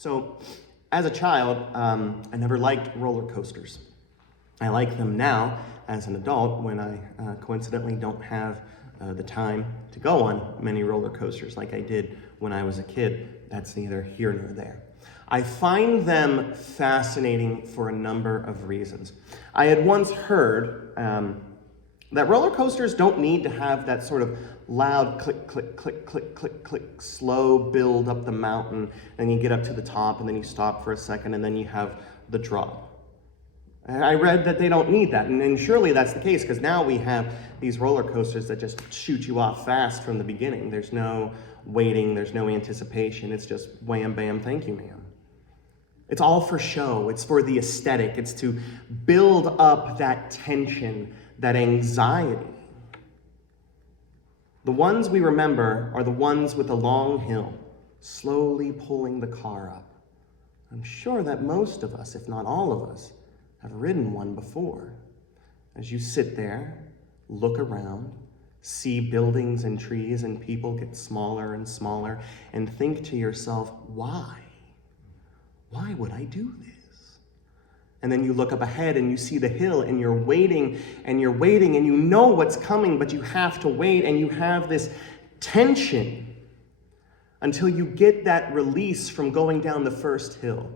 So, as a child, I never liked roller coasters. I like them now as an adult when I coincidentally don't have the time to go on many roller coasters like I did when I was a kid. That's neither here nor there. I find them fascinating for a number of reasons. I had once heard that roller coasters don't need to have that sort of loud click, click, click, click, click, click, slow build up the mountain, and you get up to the top, and then you stop for a second, and then you have the drop. And I read that they don't need that, and surely that's the case, because now we have these roller coasters that just shoot you off fast from the beginning. There's no waiting, there's no anticipation, it's just wham, bam, thank you, ma'am. It's all for show, it's for the aesthetic, it's to build up that tension, that anxiety. The ones we remember are the ones with the long hill, slowly pulling the car up. I'm sure that most of us, if not all of us, have ridden one before. As you sit there, look around, see buildings and trees and people get smaller and smaller, and think to yourself, why? Why would I do this? And then you look up ahead and you see the hill and you're waiting and you're waiting and you know what's coming, but you have to wait and you have this tension until you get that release from going down the first hill.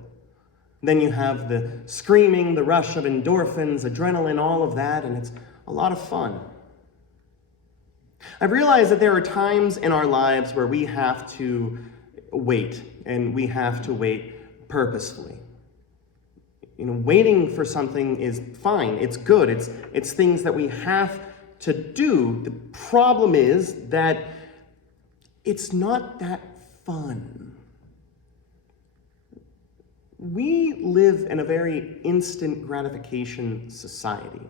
Then you have the screaming, the rush of endorphins, adrenaline, all of that, and it's a lot of fun. I've realized that there are times in our lives where we have to wait, and we have to wait purposefully. Waiting for something is fine, it's good, it's things that we have to do. The problem is that it's not that fun. We live in a very instant gratification society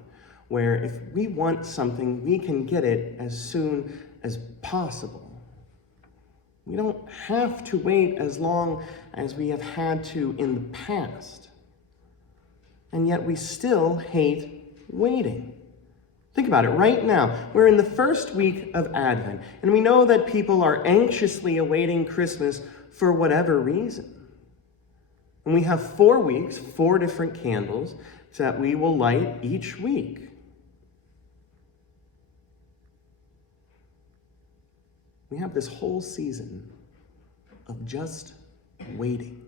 where if we want something, we can get it as soon as possible. We don't have to wait as long as we have had to in the past. And yet we still hate waiting. Think about it right now. We're in the first week of Advent, and we know that people are anxiously awaiting Christmas for whatever reason. And we have 4 weeks, 4 different candles that we will light each week. We have this whole season of just waiting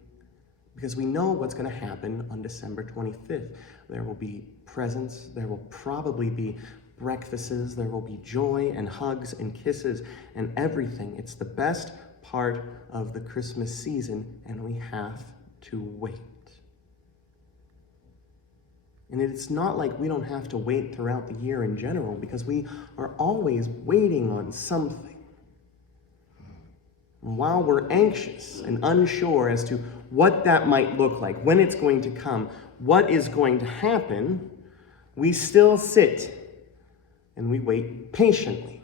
because we know what's going to happen on December 25th. There will be presents, there will probably be breakfasts, there will be joy and hugs and kisses and everything. It's the best part of the Christmas season, and we have to wait. And it's not like we don't have to wait throughout the year in general, because we are always waiting on something. And while we're anxious and unsure as to what that might look like, when it's going to come, what is going to happen, we still sit and we wait patiently,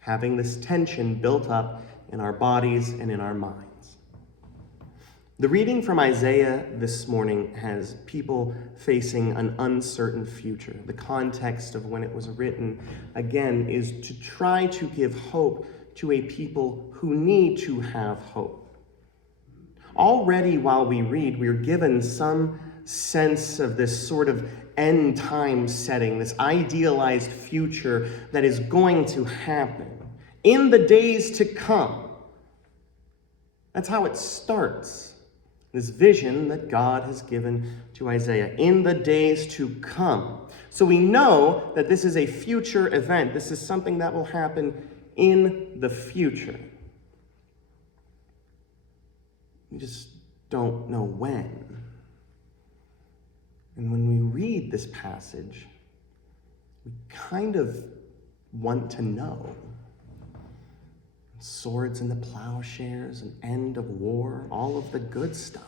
having this tension built up in our bodies and in our minds. The reading from Isaiah this morning has people facing an uncertain future. The context of when it was written, again, is to try to give hope to a people who need to have hope. Already while we read, we're given some sense of this sort of end time setting, this idealized future that is going to happen in the days to come. That's how it starts. This vision that God has given to Isaiah in the days to come. So we know that this is a future event. This is something that will happen in the future. We just don't know when. And when we read this passage, we kind of want to know. Swords and the plowshares, an end of war, all of the good stuff.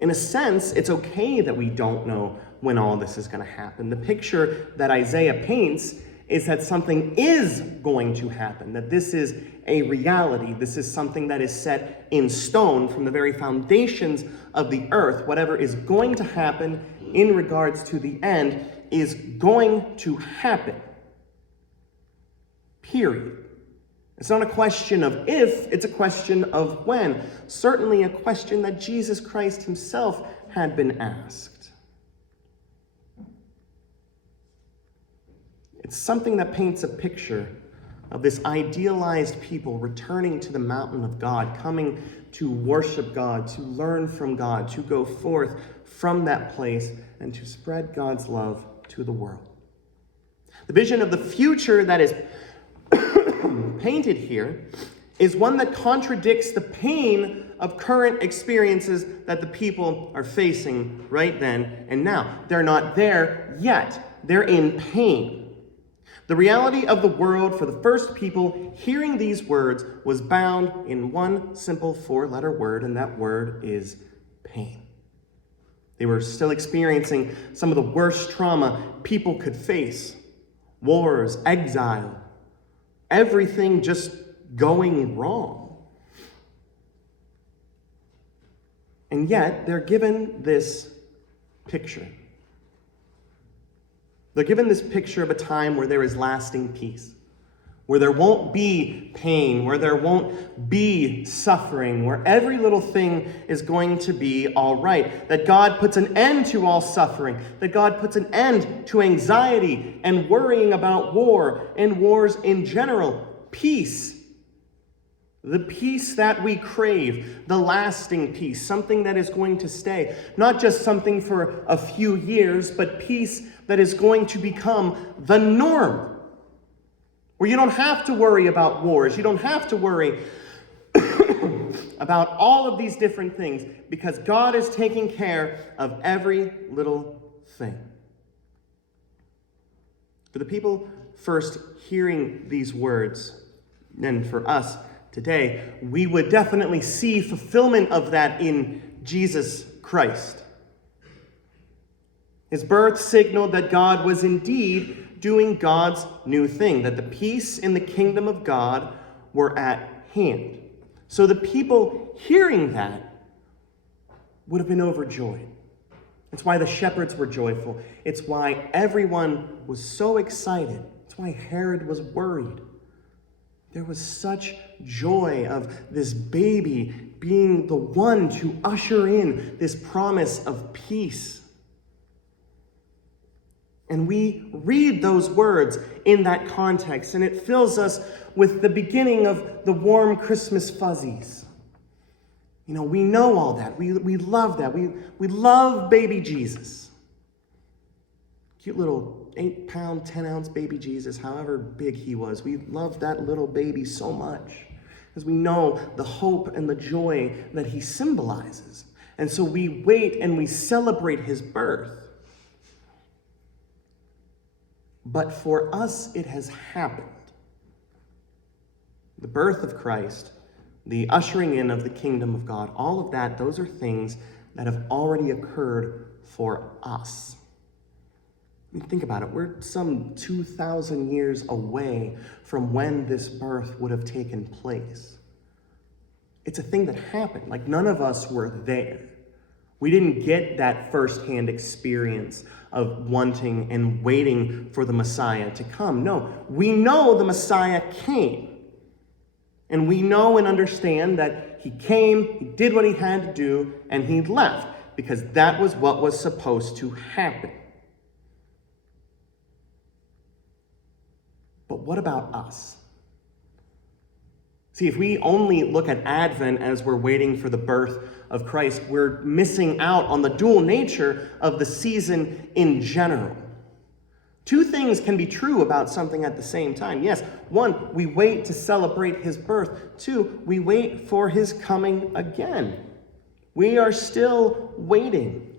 In a sense, it's okay that we don't know when all this is going to happen. The picture that Isaiah paints is that something is going to happen, that this is a reality. This is something that is set in stone from the very foundations of the earth. Whatever is going to happen in regards to the end is going to happen. Period. It's not a question of if, it's a question of when. Certainly a question that Jesus Christ himself had been asked. It's something that paints a picture of this idealized people returning to the mountain of God, coming to worship God, to learn from God, to go forth from that place and to spread God's love to the world. The vision of the future that is painted here is one that contradicts the pain of current experiences that the people are facing right then and now. They're not there yet. They're in pain. The reality of the world for the first people hearing these words was bound in one simple four-letter word, and that word is pain. They were still experiencing some of the worst trauma people could face. Wars, exile, everything just going wrong. And yet, they're given this picture. They're given this picture of a time where there is lasting peace, where there won't be pain, where there won't be suffering, where every little thing is going to be all right, that God puts an end to all suffering, that God puts an end to anxiety and worrying about war and wars in general. Peace. The peace that we crave, the lasting peace, something that is going to stay, not just something for a few years, but peace that is going to become the norm, where you don't have to worry about wars, you don't have to worry about all of these different things, because God is taking care of every little thing. For the people first hearing these words, and for us today, we would definitely see fulfillment of that in Jesus Christ. His birth signaled that God was indeed doing God's new thing, that the peace in the kingdom of God were at hand. So the people hearing that would have been overjoyed. It's why the shepherds were joyful. It's why everyone was so excited. It's why Herod was worried. There was such joy of this baby being the one to usher in this promise of peace. And we read those words in that context, and it fills us with the beginning of the warm Christmas fuzzies. You know, we know all that. We love that. We love baby Jesus. Cute little 8-pound, 10-ounce baby Jesus, however big he was. We love that little baby so much because we know the hope and the joy that he symbolizes. And so we wait and we celebrate his birth. But for us, it has happened. The birth of Christ, the ushering in of the kingdom of God, all of that, those are things that have already occurred for us. I mean, think about it. We're some 2,000 years away from when this birth would have taken place. It's a thing that happened. Like, none of us were there. We didn't get that firsthand experience of wanting and waiting for the Messiah to come. No, we know the Messiah came. And we know and understand that he came, he did what he had to do, and he left, because that was what was supposed to happen. But what about us? See, if we only look at Advent as we're waiting for the birth of Christ, we're missing out on the dual nature of the season in general. Two things can be true about something at the same time. Yes, one, we wait to celebrate his birth. Two, we wait for his coming again. We are still waiting.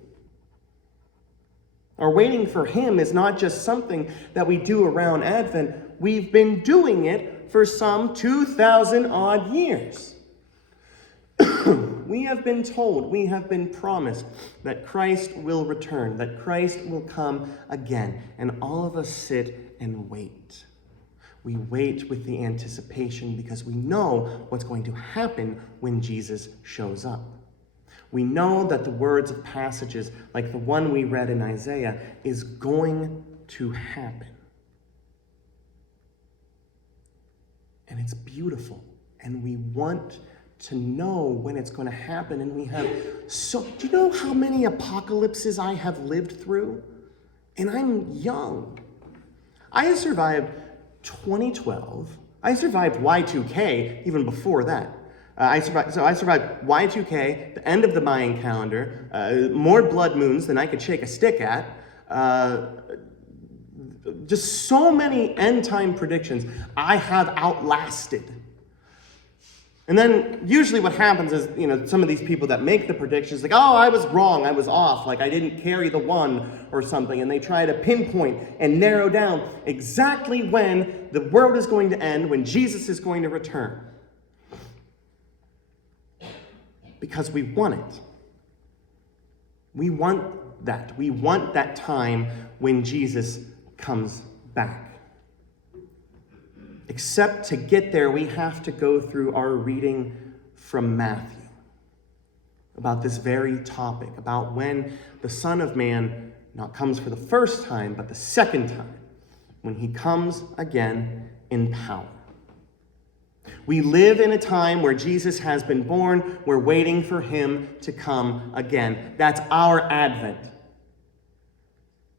Our waiting for him is not just something that we do around Advent. We've been doing it for some 2,000 odd years. We have been told, we have been promised that Christ will return, that Christ will come again. And all of us sit and wait. We wait with the anticipation because we know what's going to happen when Jesus shows up. We know that the words of passages like the one we read in Isaiah is going to happen. And it's beautiful. And we want to know when it's going to happen. And we have do you know how many apocalypses I have lived through? And I'm young. I survived 2012. I survived Y2K even before that. I survived Y2K, the end of the Mayan calendar, more blood moons than I could shake a stick at. Just so many end time predictions I have outlasted. And then usually what happens is, some of these people that make the predictions, like, oh, I was wrong, I was off, like I didn't carry the one or something, and they try to pinpoint and narrow down exactly when the world is going to end, when Jesus is going to return. Because we want it. We want that. We want that time when Jesus comes back. Except to get there, we have to go through our reading from Matthew about this very topic, about when the Son of Man not comes for the first time, but the second time, when he comes again in power. We live in a time where Jesus has been born. We're waiting for him to come again. That's our Advent.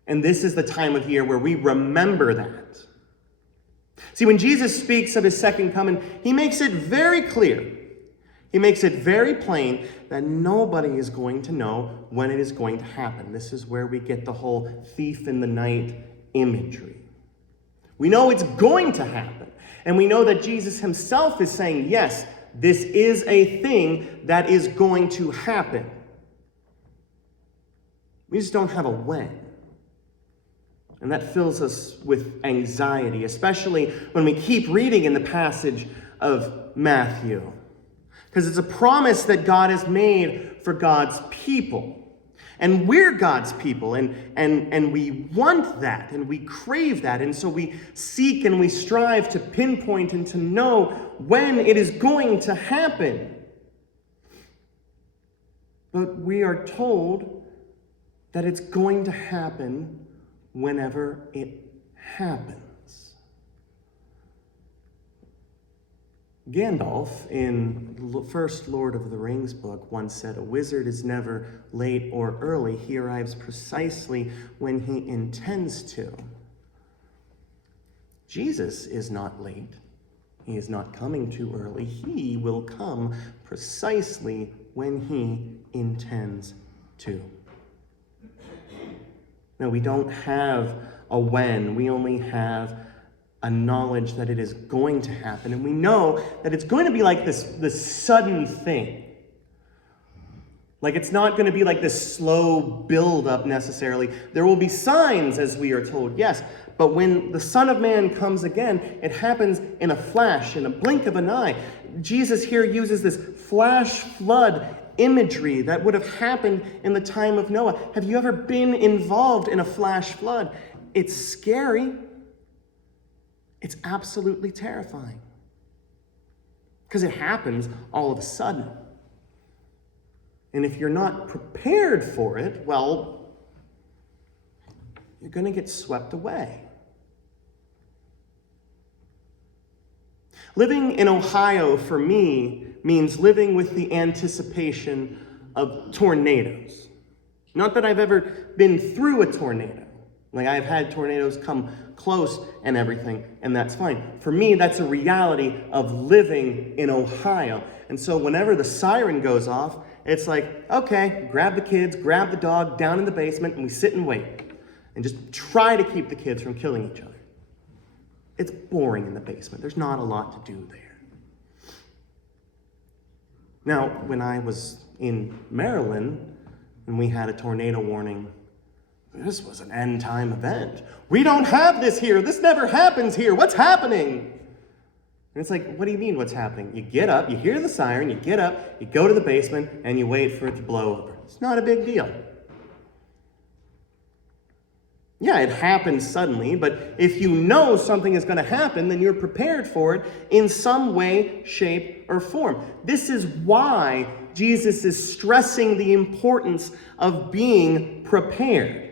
And this is the time of year where we remember that. See, when Jesus speaks of his second coming, he makes it very clear. He makes it very plain that nobody is going to know when it is going to happen. This is where we get the whole thief in the night imagery. We know it's going to happen. And we know that Jesus himself is saying, yes, this is a thing that is going to happen. We just don't have a when. And that fills us with anxiety, especially when we keep reading in the passage of Matthew. Because it's a promise that God has made for God's people. And we're God's people, and we want that, and we crave that. And so we seek and we strive to pinpoint and to know when it is going to happen. But we are told that it's going to happen whenever it happens. Gandalf, in the first Lord of the Rings book, once said, "A wizard is never late or early. He arrives precisely when he intends to." Jesus is not late. He is not coming too early. He will come precisely when he intends to. No, we don't have a when. We only have a knowledge that it is going to happen. And we know that it's going to be like this sudden thing. Like it's not going to be like this slow build-up necessarily. There will be signs, as we are told, yes. But when the Son of Man comes again, it happens in a flash, in a blink of an eye. Jesus here uses this flash flood imagery that would have happened in the time of Noah. Have you ever been involved in a flash flood? It's scary. It's absolutely terrifying. Because it happens all of a sudden. And if you're not prepared for it, well, you're going to get swept away. Living in Ohio, for me, means living with the anticipation of tornadoes. Not that I've ever been through a tornado. Like, I've had tornadoes come close and everything, and that's fine. For me, that's a reality of living in Ohio. And so whenever the siren goes off, it's like, okay, grab the kids, grab the dog down in the basement, and we sit and wait. And just try to keep the kids from killing each other. It's boring in the basement. There's not a lot to do there. Now, when I was in Maryland, and we had a tornado warning, this was an end-time event. We don't have this here. This never happens here. What's happening? And it's like, what do you mean what's happening? You get up, you hear the siren, you get up, you go to the basement, and you wait for it to blow over. It's not a big deal. Yeah, it happens suddenly, but if you know something is going to happen, then you're prepared for it in some way, shape, or form. This is why Jesus is stressing the importance of being prepared.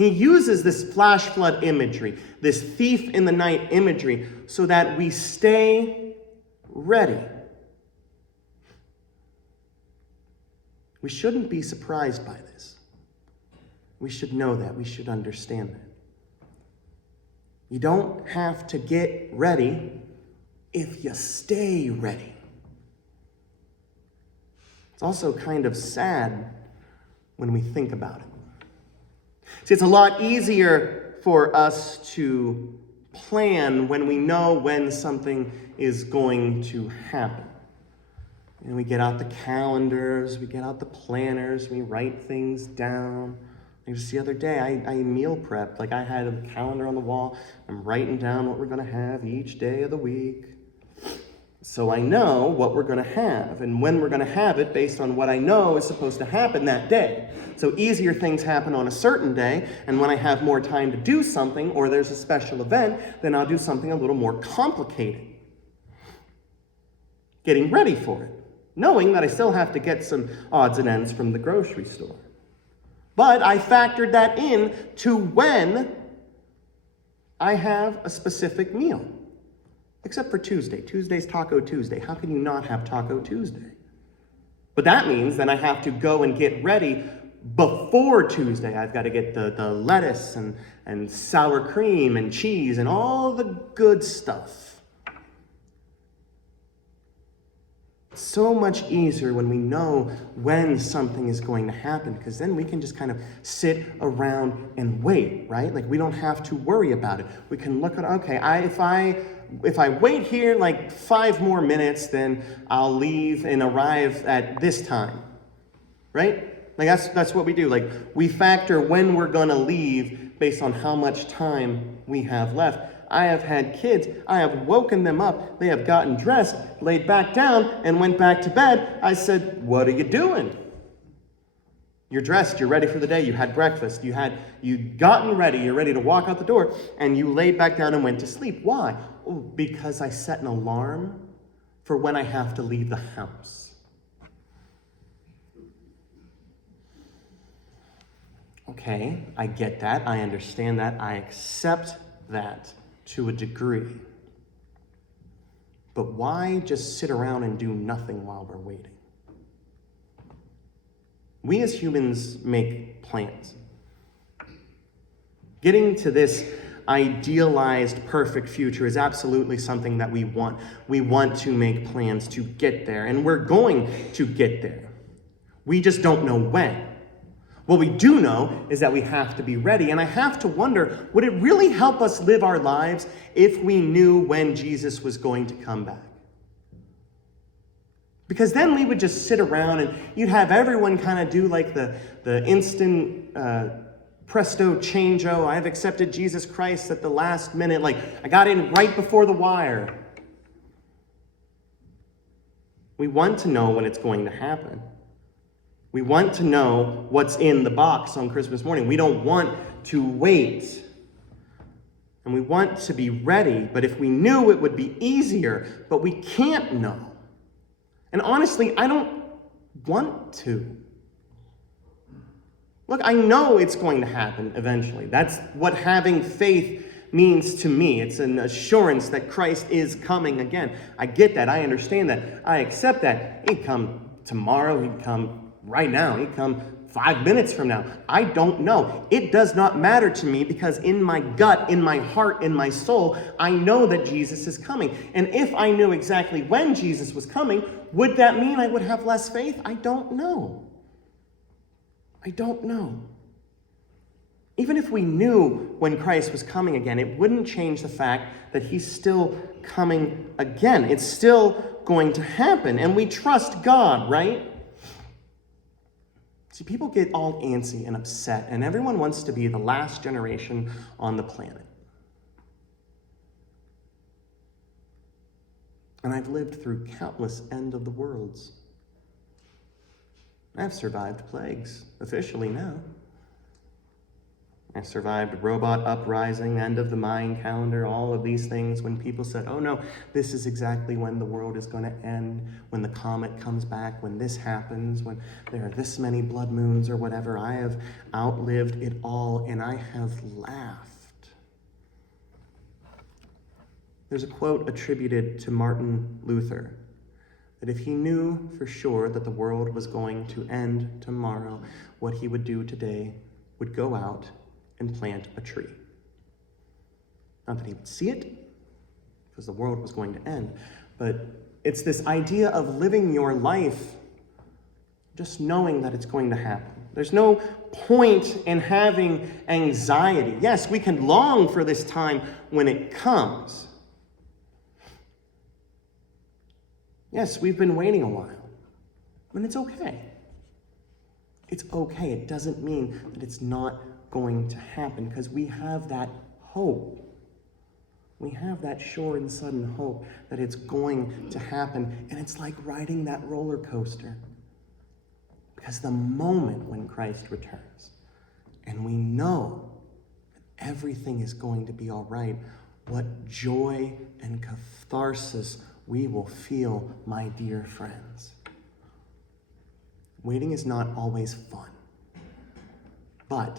He uses this flash flood imagery, this thief in the night imagery, so that we stay ready. We shouldn't be surprised by this. We should know that. We should understand that. You don't have to get ready if you stay ready. It's also kind of sad when we think about it. See, it's a lot easier for us to plan when we know when something is going to happen. And we get out the calendars, we get out the planners, we write things down. Like just the other day, I meal prepped. Like I had a calendar on the wall. I'm writing down what we're going to have each day of the week. So I know what we're going to have and when we're going to have it based on what I know is supposed to happen that day. So easier things happen on a certain day, and when I have more time to do something or there's a special event, then I'll do something a little more complicated. Getting ready for it, knowing that I still have to get some odds and ends from the grocery store. But I factored that in to when I have a specific meal. Except for Tuesday. Tuesday's Taco Tuesday. How can you not have Taco Tuesday? But that means then I have to go and get ready before Tuesday. I've got to get the lettuce and sour cream and cheese and all the good stuff. It's so much easier when we know when something is going to happen, because then we can just kind of sit around and wait, right? Like we don't have to worry about it. We can look at, okay, if I wait here like 5 more minutes, then I'll leave and arrive at this time, right? Like that's what we do. Like we factor when we're gonna leave based on how much time we have left. I have had kids, I have woken them up, they have gotten dressed, laid back down, and went back to bed. I said, what are you doing? You're dressed, you're ready for the day, you had breakfast, you'd gotten ready, you're ready to walk out the door, and you laid back down and went to sleep. Why? Oh, because I set an alarm for when I have to leave the house. Okay, I get that, I understand that, I accept that to a degree. But why just sit around and do nothing while we're waiting? We as humans make plans. Getting to this idealized perfect future is absolutely something that we want. We want to make plans to get there, and we're going to get there. We just don't know when. What we do know is that we have to be ready, and I have to wonder, would it really help us live our lives if we knew when Jesus was going to come back? Because then we would just sit around and you'd have everyone kind of do like the instant presto changeo. I've accepted Jesus Christ at the last minute. Like I got in right before the wire. We want to know when it's going to happen. We want to know what's in the box on Christmas morning. We don't want to wait. And we want to be ready, but if we knew, it would be easier, but we can't know. And honestly, I don't want to. Look, I know it's going to happen eventually. That's what having faith means to me. It's an assurance that Christ is coming again. I get that. I understand that. I accept that. He'd come tomorrow. He'd come right now. He'd come 5 minutes from now. I don't know. It does not matter to me because in my gut, in my heart, in my soul, I know that Jesus is coming. And if I knew exactly when Jesus was coming, would that mean I would have less faith? I don't know. I don't know. Even if we knew when Christ was coming again, it wouldn't change the fact that he's still coming again. It's still going to happen. And we trust God, right? See, people get all antsy and upset, and everyone wants to be the last generation on the planet. And I've lived through countless end of the worlds. I've survived plagues, officially now. I survived robot uprising, end of the Mayan calendar, all of these things when people said, oh no, this is exactly when the world is going to end, when the comet comes back, when this happens, when there are this many blood moons or whatever. I have outlived it all, and I have laughed. There's a quote attributed to Martin Luther that if he knew for sure that the world was going to end tomorrow, what he would do today would go out and plant a tree. Not that he would see it, because the world was going to end, but it's this idea of living your life just knowing that it's going to happen. There's no point in having anxiety. Yes, we can long for this time when it comes. Yes, we've been waiting a while, and it's okay. It's okay. It doesn't mean that it's not going to happen, because we have that hope. We have that sure and sudden hope that it's going to happen, and it's like riding that roller coaster. Because the moment when Christ returns, and we know that everything is going to be all right, what joy and catharsis we will feel, my dear friends. Waiting is not always fun, but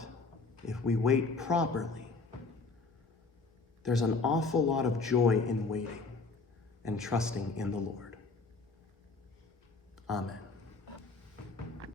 if we wait properly, there's an awful lot of joy in waiting and trusting in the Lord. Amen.